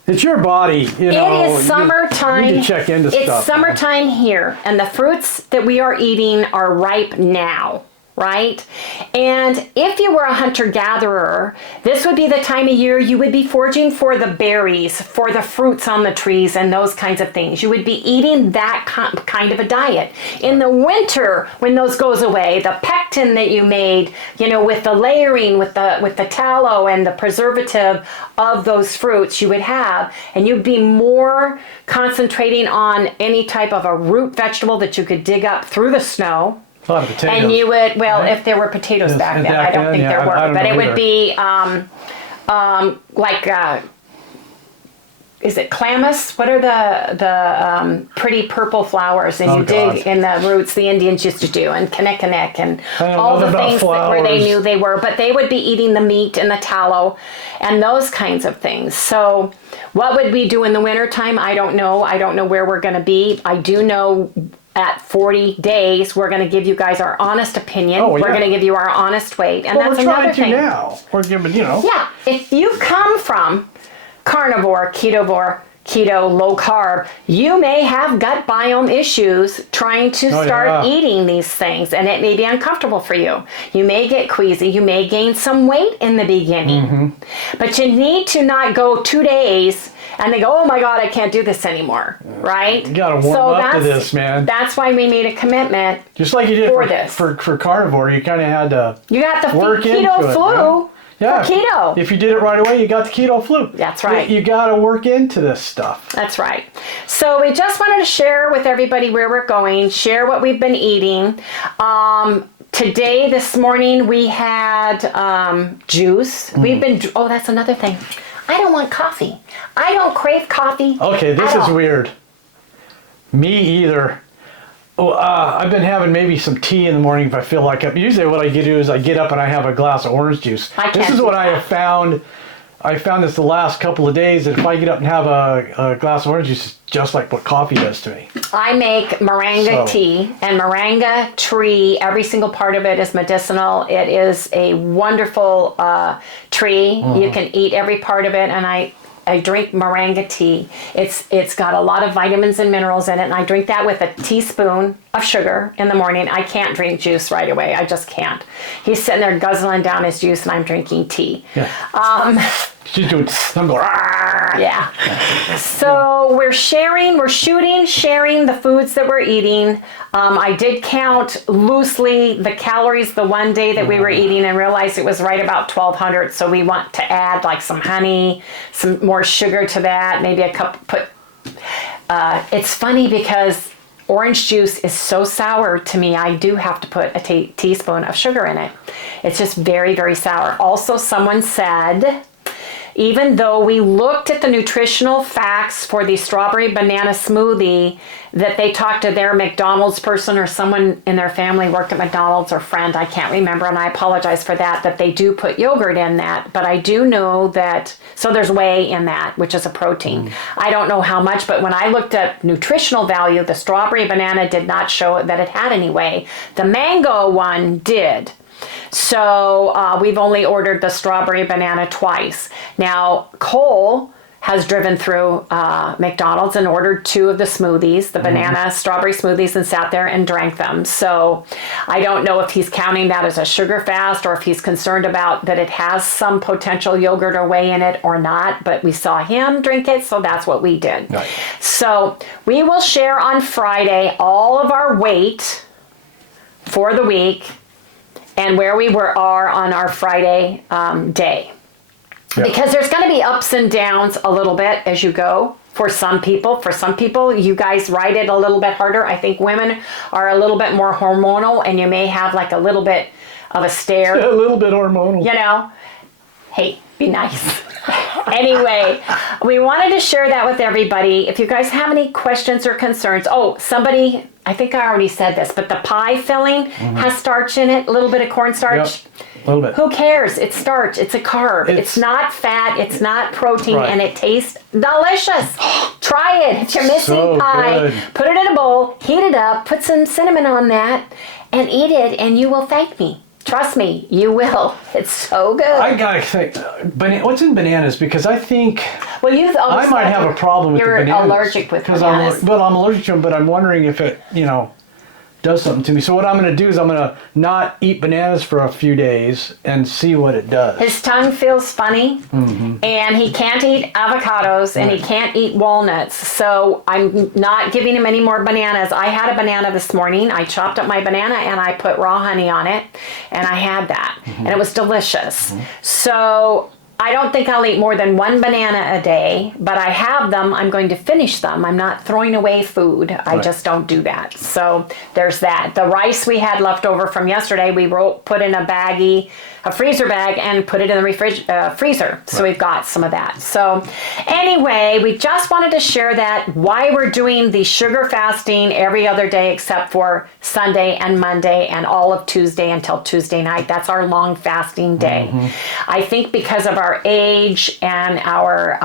It's your body, It is summertime. You need to check into stuff. It's summertime here, and the fruits that we are eating are ripe now, right? And if you were a hunter-gatherer, this would be the time of year you would be foraging for the berries, for the fruits on the trees, and those kinds of things. You would be eating that kind of a diet. In the winter, when those goes away, the pectin that you made, with the layering, with the tallow and the preservative of those fruits, you would have, and you'd be more concentrating on any type of a root vegetable that you could dig up through the snow. A lot of potatoes. And you would, if there were potatoes back then, I don't think there were, but it would be is it calamus? What are the pretty purple flowers? And you dig in the roots, the Indians used to do, and kinnikinnick, and all the things where they knew they were. But they would be eating the meat and the tallow and those kinds of things. So what would we do in the wintertime? I don't know. I don't know where we're going to be. I do know at 40 days, we're going to give you guys our honest opinion. We're going to give you our honest weight. And that's another thing. We're giving, Yeah. If you come from carnivore, ketovore, keto, low carb, you may have gut biome issues trying to start eating these things, and it may be uncomfortable for you. You may get queasy. You may gain some weight in the beginning. But you need to not go 2 days and they go, oh my God, I can't do this anymore, right? You got to warm up to this, man. That's why we made a commitment. Just like you did for carnivore, you kind of had to You got the keto flu. Yeah. For keto. If you did it right away, you got the keto flu. That's right. You got to work into this stuff. That's right. So we just wanted to share with everybody where we're going, share what we've been eating. This morning, we had juice. We've been, that's another thing. I don't want coffee. I don't crave coffee. Okay, this is weird. Me either. I've been having maybe some tea in the morning if I feel like it. Usually what I do is I get up and I have a glass of orange juice. This is what I have found. I found this the last couple of days, that if I get up and have a glass of orange juice, it's just like what coffee does to me. I make moringa tea, and moringa tree, every single part of it is medicinal. It is a wonderful tree. You can eat every part of it, and I drink moringa tea. It's got a lot of vitamins and minerals in it, and I drink that with a teaspoon of sugar in the morning. I can't drink juice right away. I just can't. He's sitting there guzzling down his juice, and I'm drinking tea. Yeah. She's doing some yeah. So we're sharing the foods that we're eating. I did count loosely the calories the one day that we were eating and realized it was right about 1,200. So we want to add like some honey, some more sugar to that, maybe a cup. It's funny because orange juice is so sour to me, I do have to put a teaspoon of sugar in it. It's just very, very sour. Also, someone said, even though we looked at the nutritional facts for the strawberry banana smoothie, that they talked to their McDonald's person or someone in their family worked at McDonald's or friend, I can't remember, and I apologize for that they do put yogurt in that. But I do know that, so there's whey in that, which is a protein. I don't know how much, but when I looked at nutritional value, the strawberry banana did not show that it had any whey. The mango one did. So we've only ordered the strawberry banana twice. Now, Cole has driven through McDonald's and ordered 2 of the smoothies, the banana strawberry smoothies, and sat there and drank them. So I don't know if he's counting that as a sugar fast or if he's concerned about that it has some potential yogurt or whey in it or not, but we saw him drink it, so that's what we did. Right. So we will share on Friday all of our weight for the week and where we are on our Friday day. Yep. Because there's going to be ups and downs a little bit as you go for some people. For some people, you guys ride it a little bit harder. I think women are a little bit more hormonal, and you may have like a little bit of a stare. A little bit hormonal. You know? Hey, be nice. Anyway, we wanted to share that with everybody. If you guys have any questions or concerns. Oh, somebody, I think I already said this, but the pie filling has starch in it, a little bit of cornstarch. Yep. A little bit. Who cares? It's starch. It's a carb. It's not fat. It's not protein, and it tastes delicious. Try it. It's your missing pie. Good. Put it in a bowl, heat it up, put some cinnamon on that, and eat it, and you will thank me. Trust me, you will. It's so good. I gotta think, what's in bananas? Because I think I might have a problem with the bananas. You're allergic with bananas. I'm allergic to them, but I'm wondering if it, does something to me. So what I'm going to do is I'm going to not eat bananas for a few days and see what it does. His tongue feels funny, and he can't eat avocados, and he can't eat walnuts. So I'm not giving him any more bananas. I had a banana this morning. I chopped up my banana, and I put raw honey on it, and I had that, and it was delicious. So I don't think I'll eat more than 1 banana a day, but I have them. I'm going to finish them. I'm not throwing away food. I just don't do that. So there's that. The rice we had left over from yesterday, we put in a freezer bag, and put it in the freezer. So we've got some of that. So anyway, we just wanted to share that, why we're doing the sugar fasting every other day except for Sunday and Monday and all of Tuesday until Tuesday night. That's our long fasting day. I think because of our age and our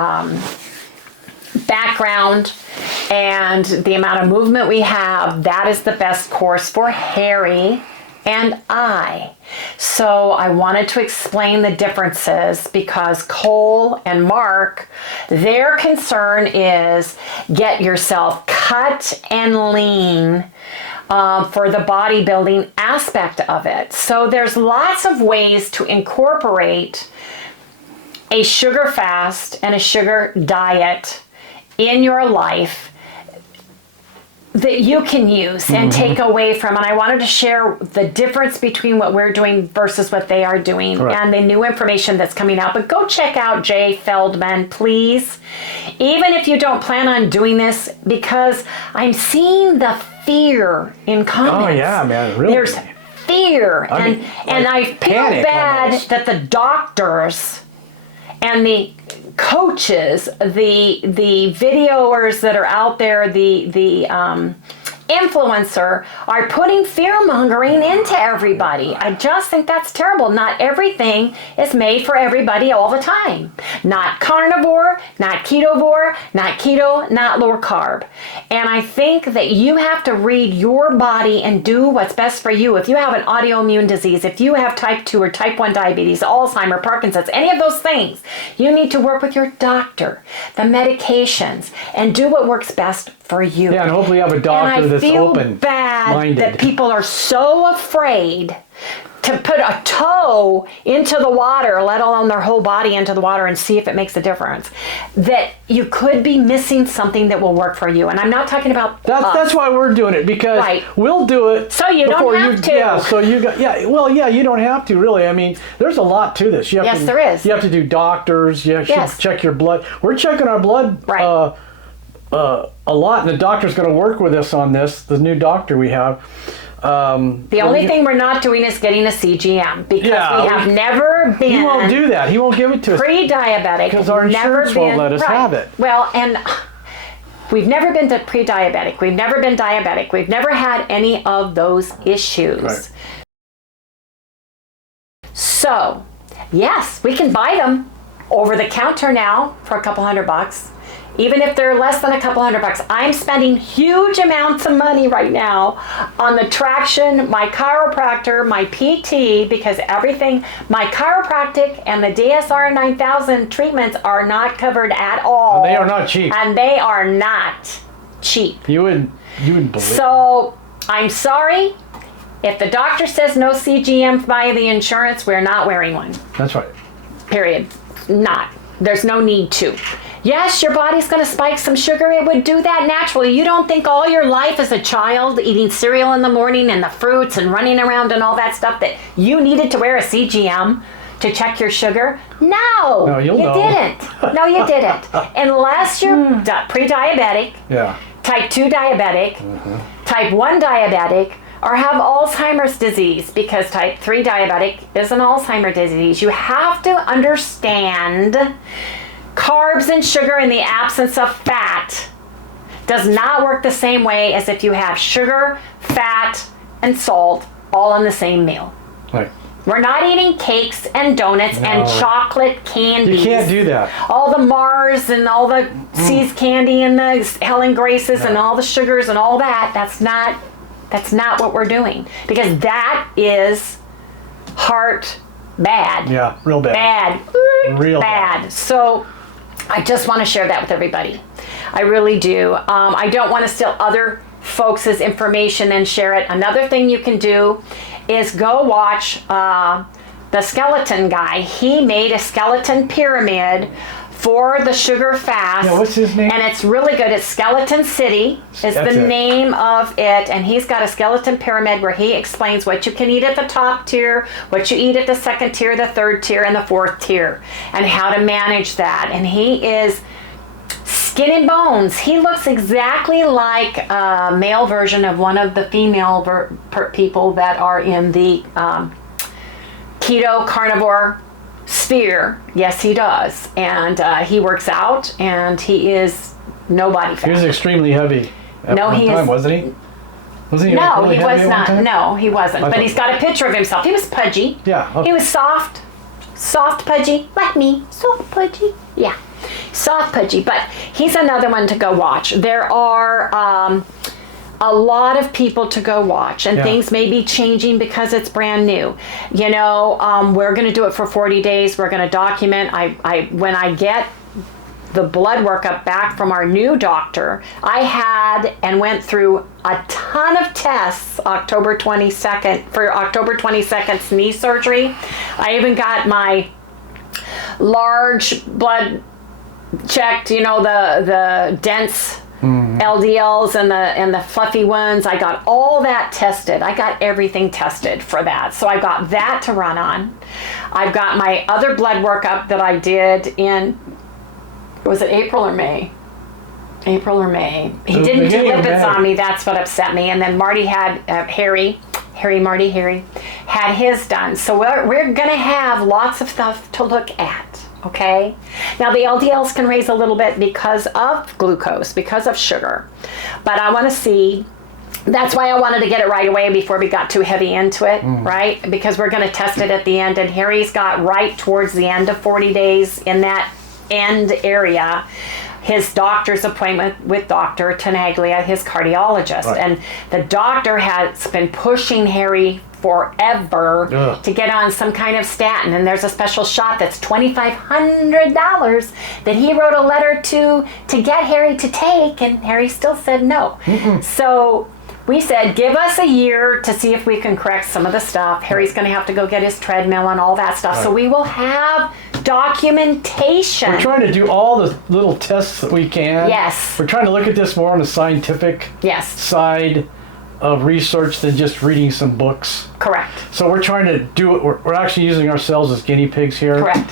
background and the amount of movement we have, that is the best course for Harry and I. So I wanted to explain the differences because Cole and Mark, their concern is get yourself cut and lean for the bodybuilding aspect of it. So there's lots of ways to incorporate a sugar fast and a sugar diet in your life that you can use and take away from. And I wanted to share the difference between what we're doing versus what they are doing and the new information that's coming out. But go check out Jay Feldman, please. Even if you don't plan on doing this, because I'm seeing the fear in comments. Oh, yeah, man. Really? There's fear. And I feel bad almost that the doctors and the coaches, the videoers that are out there, the influencer are putting fear-mongering into everybody. I just think that's terrible. Not everything is made for everybody all the time. Not carnivore, not ketovore, not keto, not low carb. And I think that you have to read your body and do what's best for you. If you have an autoimmune disease, if you have type 2 or type 1 diabetes, Alzheimer's, Parkinson's, any of those things, you need to work with your doctor, the medications, and do what works best for you. Yeah, and hopefully you have a doctor that's open-minded. And I feel bad that people are so afraid to put a toe into the water, let alone their whole body into the water, and see if it makes a difference, that you could be missing something that will work for you. And I'm not talking about that's why we're doing it, because we'll do it so you don't have to. Yeah, so you got you don't have to really. I mean, there's a lot to this. Yes, there is. You have to do doctors. You have to check your blood. We're checking our blood a lot, and the doctor's going to work with us on this. The new doctor we have. The only thing we're not doing is getting a CGM, because we have never been. He won't do that. He won't give it to us. Pre-diabetic. Because our insurance won't let us have it. Well, and we've never been to pre-diabetic. We've never been diabetic. We've never had any of those issues. Right. So, yes, we can buy them over the counter now for a couple $100. Even if they're less than a couple $100, I'm spending huge amounts of money right now on the traction, my chiropractor, my PT, because everything, my chiropractic and the DSR 9000 treatments are not covered at all. They are not cheap. And they are not cheap. You wouldn't believe. So, I'm sorry. If the doctor says no CGM via the insurance, we're not wearing one. That's right. Period. Not. There's no need to. Yes, your body's going to spike some sugar. It would do that naturally. You don't think all your life as a child eating cereal in the morning and the fruits and running around and all that stuff that you needed to wear a CGM to check your sugar? No, you didn't. No, you didn't. Unless you're pre-diabetic, type 2 diabetic, type 1 diabetic, or have Alzheimer's disease, because type 3 diabetic is an Alzheimer's disease. You have to understand carbs and sugar in the absence of fat does not work the same way as if you have sugar, fat, and salt all in the same meal. Right. We're not eating cakes and donuts and chocolate candies. You can't do that. All the Mars and all the See's candy and the Helen Graces and all the sugars and all that. That's not what we're doing, because that is heart bad. Yeah, real bad. Real bad. So I just want to share that with everybody. I really do. I don't want to steal other folks' information and share it. Another thing you can do is go watch the skeleton guy. He made a skeleton pyramid for the sugar fast. Yeah, what's his name? And it's really good. It's Skeleton City is the name of it. And he's got a skeleton pyramid where he explains what you can eat at the top tier, what you eat at the second tier, the third tier, and the fourth tier, and how to manage that. And he is skin and bones. He looks exactly like a male version of one of the female people that are in the keto carnivore sphere. Yes, he does. And he works out, and he is no body fat. He was extremely heavy at one time, wasn't he? Wasn't he? No, really he was not. No, he wasn't. But he's got a picture of himself. He was pudgy. Yeah. Okay. He was soft, pudgy, like me. Soft, pudgy. Yeah. Soft, pudgy. But he's another one to go watch. There are a lot of people to go watch, and things may be changing because it's brand new. You know, we're going to do it for 40 days. We're going to document. When I get the blood workup back from our new doctor, I had and went through a ton of tests October 22nd's knee surgery. I even got my large blood checked, you know, the dense LDLs and the fluffy ones. I got all that tested. I got everything tested for that. So I got that to run on. I've got my other blood workup that I did in, was it April or May? April or May. He didn't do lipids on me. That's what upset me. And then Marty had, Harry had his done. So we're going to have lots of stuff to look at. Okay. Now the LDLs can raise a little bit because of glucose, because of sugar. But I want to see That's why I wanted to get it right away before we got too heavy into it, right? Because we're going to test it at the end. And Harry's got right towards the end of 40 days in that end area his doctor's appointment with Dr. Tenaglia, his cardiologist. Right. And the doctor has been pushing Harry forever to get on some kind of statin, and there's a special shot that's $2,500 that he wrote a letter to get Harry to take, and Harry still said no. So we said, give us a year to see if we can correct some of the stuff. Harry's going to have to go get his treadmill and all that stuff. So we will have documentation. We're trying to do all the little tests that we can. Yes. We're trying to look at this more on the scientific side of research than just reading some books. Correct. So we're trying to do it. We're actually using ourselves as guinea pigs here. Correct.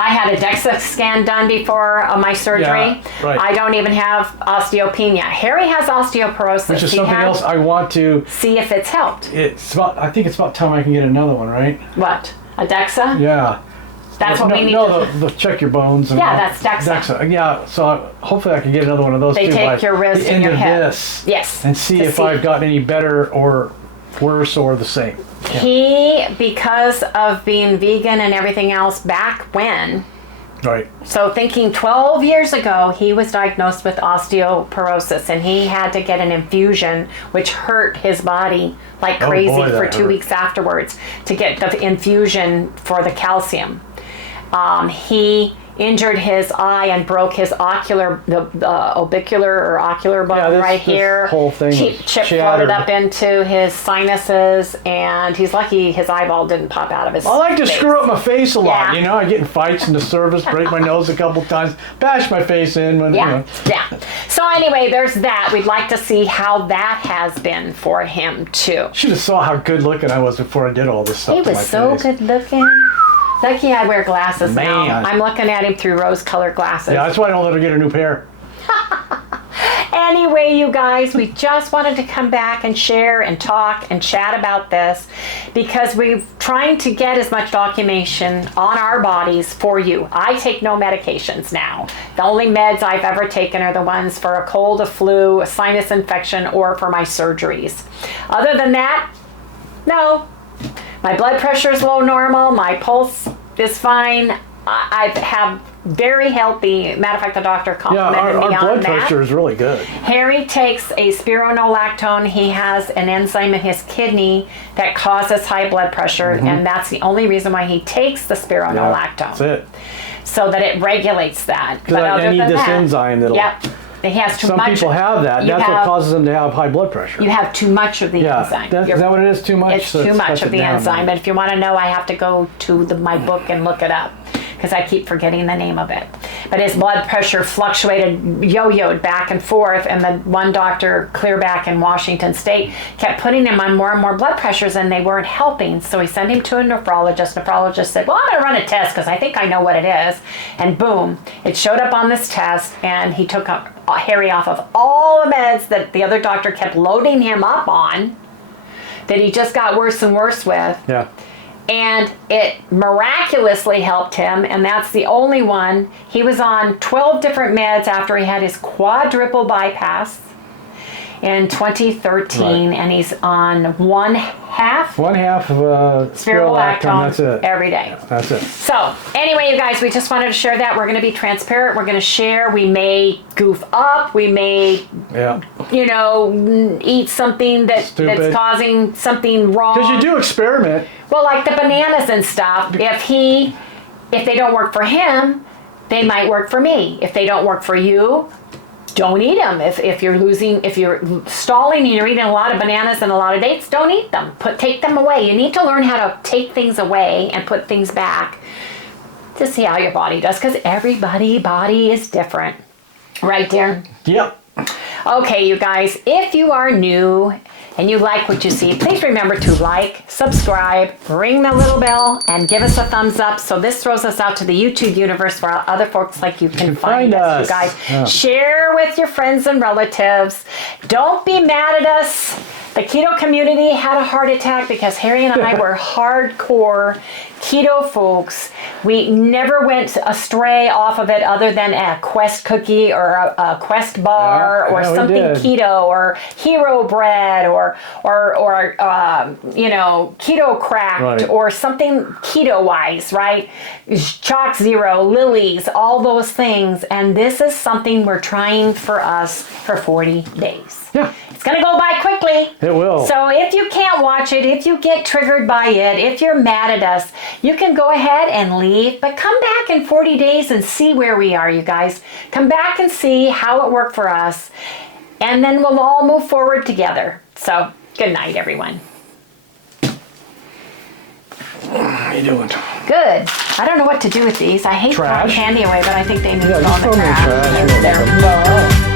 I had a DEXA scan done before my surgery. Yeah, right. I don't even have osteopenia. Harry has osteoporosis. Which is something else I want to see if it's helped. I think it's about time I can get another one, right? What? A DEXA? Yeah. That's what we need to check your bones. And that's DEXA. Yeah, so hopefully I can get another one of those too. They take your wrist and your hip. This. Yes. And see if I've gotten any better or worse or the same. Yeah. He, because of being vegan and everything else back when, right. So thinking 12 years ago, he was diagnosed with osteoporosis, and he had to get an infusion, which hurt his body like crazy for 2 weeks afterwards to get the infusion for the calcium. He injured his eye and broke his ocular bone right here. This whole thing Chip floated up into his sinuses, and he's lucky his eyeball didn't pop out of his I like to face. screw up my face a lot. Yeah. You know, I get in fights in the service, break my nose a couple times, bash my face in when, Yeah. So anyway, there's that. We'd like to see how that has been for him too. Should have saw how good looking I was before I did all this stuff. He was so good looking. Lucky I wear glasses now. I'm looking at him through rose-colored glasses. Yeah, that's why I don't let her get a new pair. Anyway, you guys, we just wanted to come back and share and talk and chat about this because we're trying to get as much documentation on our bodies for you. I take no medications now. The only meds I've ever taken are the ones for a cold, a flu, a sinus infection, or for my surgeries. Other than that, no. My blood pressure is low normal. My pulse is fine. I have very healthy. Matter of fact, the doctor complimented me on that. Our blood pressure is really good. Harry takes a spironolactone. He has an enzyme in his kidney that causes high blood pressure, and that's the only reason why he takes the spironolactone. That's it. So that it regulates that. But I need this enzyme that'll... Yep. He has too Some much. people have that. That's what causes them to have high blood pressure. You have too much of the enzyme. Is that what it is? Too much? It's too much of the enzyme. But if you want to know, I have to go to my book and look it up because I keep forgetting the name of it. But his blood pressure fluctuated, yo-yoed back and forth, and the one doctor clear back in Washington State kept putting him on more and more blood pressures, and they weren't helping. So he sent him to a nephrologist. Nephrologist said, well, I'm going to run a test because I think I know what it is. And boom, it showed up on this test, and he took Harry off of all the meds that the other doctor kept loading him up on that he just got worse and worse with. Yeah. And it miraculously helped him, and that's the only one. He was on 12 different meds after he had his quadruple bypass in 2013, and he's on one half of spironolactone. That's it. Every day. That's it. So anyway, you guys, we just wanted to share that. We're going to be transparent. We're going to share. We may goof up. We may, eat something that's causing something wrong. Because you do experiment. Well, like the bananas and stuff. If they don't work for him, they might work for me. If they don't work for you, don't eat them. If you're stalling and you're eating a lot of bananas and a lot of dates, don't eat them. Take them away. You need to learn how to take things away and put things back to see how your body does, because everybody's body is different. Right, dear? Yep. Okay, you guys, if you are new and you like what you see, please remember to like, subscribe, ring the little bell, and give us a thumbs up. So this throws us out to the YouTube universe where other folks like you can find us, you guys. Yeah. Share with your friends and relatives. Don't be mad at us The keto community had a heart attack because Harry and I were hardcore keto folks. We never went astray off of it other than a Quest cookie or a Quest bar or something keto or hero bread or keto cracked or something keto wise, right? Chalk Zero, Lily's, all those things. And this is something we're trying for us for 40 days. Yeah. It's going to go by quickly. It will. So if you can't watch it, if you get triggered by it, if you're mad at us, you can go ahead and leave. But come back in 40 days and see where we are, you guys. Come back and see how it worked for us. And then we'll all move forward together. So good night, everyone. How you doing? Good. I don't know what to do with these. I hate throwing candy away, but I think they need to go in the just throw them in the trash. trash. They're low.